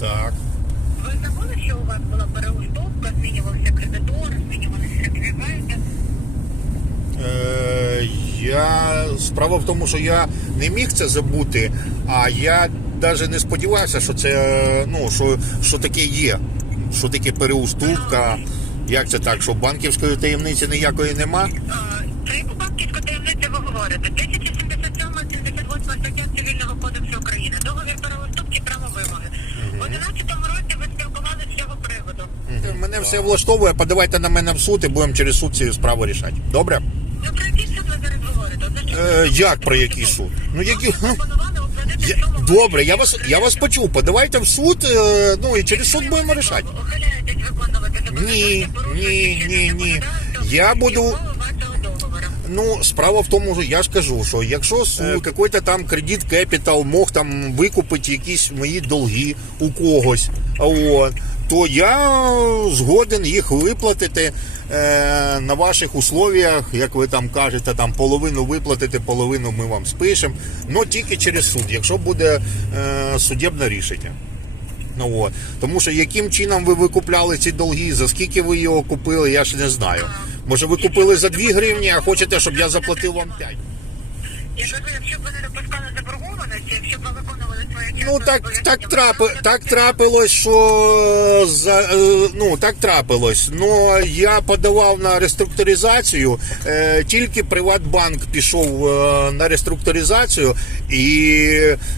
Так. Ви забули, що у вас була переуступка, змінювався кредитор, змінювалися реквізити? Е, я справа в тому, що я не міг це забути, а я навіть не сподівався, що це ну що, що таке є. Що таке переуступка. Як це так? Що банківської таємниці ніякої нема? Про яку банківську таємницю ви говорите? 1077-78 стаття Цивільного кодексу України. Договір переуступки право вимоги. В 11 році ви спілкувалися з цього приводу. Мене все влаштовує, подавайте на мене в суд і будемо через суд ці справу рішати. Добре? Ну про який суд ви зараз говорите? От за що Е, як про який суд? Ну які. Вам Я, суму добре, я вас я вас почув. Подавайте в суд, е, ну і через суд будемо рішати. Ухиляєтесь виконувати законодавство, Ні, порушуєте ні, ні, ні. законодавство, Я буду-. Ну, справа в тому, що я ж кажу, що якщо якийсь там кредит кепітал мог там викупити якісь мої долги у когось, от, то я згоден їх виплатити е, на ваших условіях, як ви там кажете, там половину виплатити, половину ми вам спишемо. але тільки через суд, якщо буде е, судебне рішення. Ну, от. Тому що яким чином ви викупляли ці долги, за скільки ви його купили, я ж не знаю. Може ви купили за 2 гривні, а хочете, щоб я заплатив вам 5. Я кажу, якщо б ви не допускали заборгованості, якщо б ви виконували своє Ну так, так, трапи, так трапилось, що за, е, ну, так трапилось. Но я подавав на реструктуризацію, е, тільки Приватбанк пішов е, на реструктуризацію, і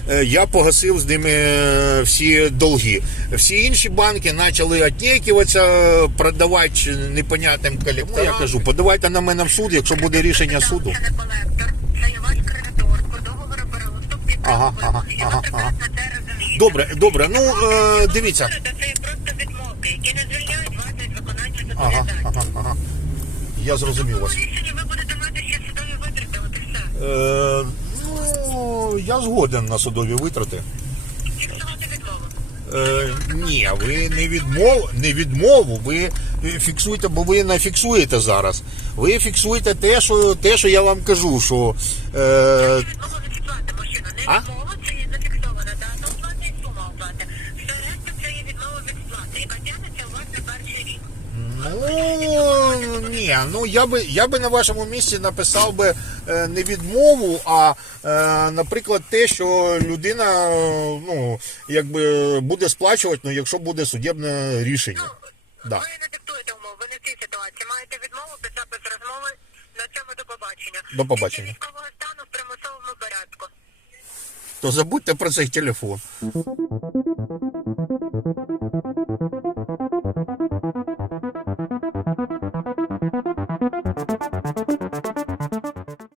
е, я погасив з ними е, всі долги. Всі інші банки почали віднекуватися, продавати непонятним колекторам. Я кажу, подавайте на мене в суд, якщо буде рішення суду. Ага, ага, ага, розумієте. Добре, добре, ну е, дивіться. Це просто відмовки, які не звільняють вас від виконання Ага, зобов'язань. ага, ага. Я зрозумів вас. У ви будете мати ще судові витрати, от і все. Е, ну, я згоден на судові витрати. Фіксувати відмову. Е, ні, ви не відмов, не відмову, ви фіксуєте, бо ви не фіксуєте зараз. Ви фіксуєте те, що, те, що я вам кажу, що. Е, Відмова від сплати, мужчина. Не А це є зафіксована дата оплати і сума оплати. Все решта це є відмова від сплати, яка тягнеться у вас на перший рік. Ну ні, ну я би я би на вашому місці написав би е, не відмову, а е, наприклад, те, що людина ну, якби буде сплачувати, ну, якщо буде судебне рішення. Да. Ви не диктуєте умов, ви не в цій ситуації. Маєте відмову під запис розмови. На цьому до побачення. До побачення. Після військового стану в примусовому порядку. То забудьте про цей телефон.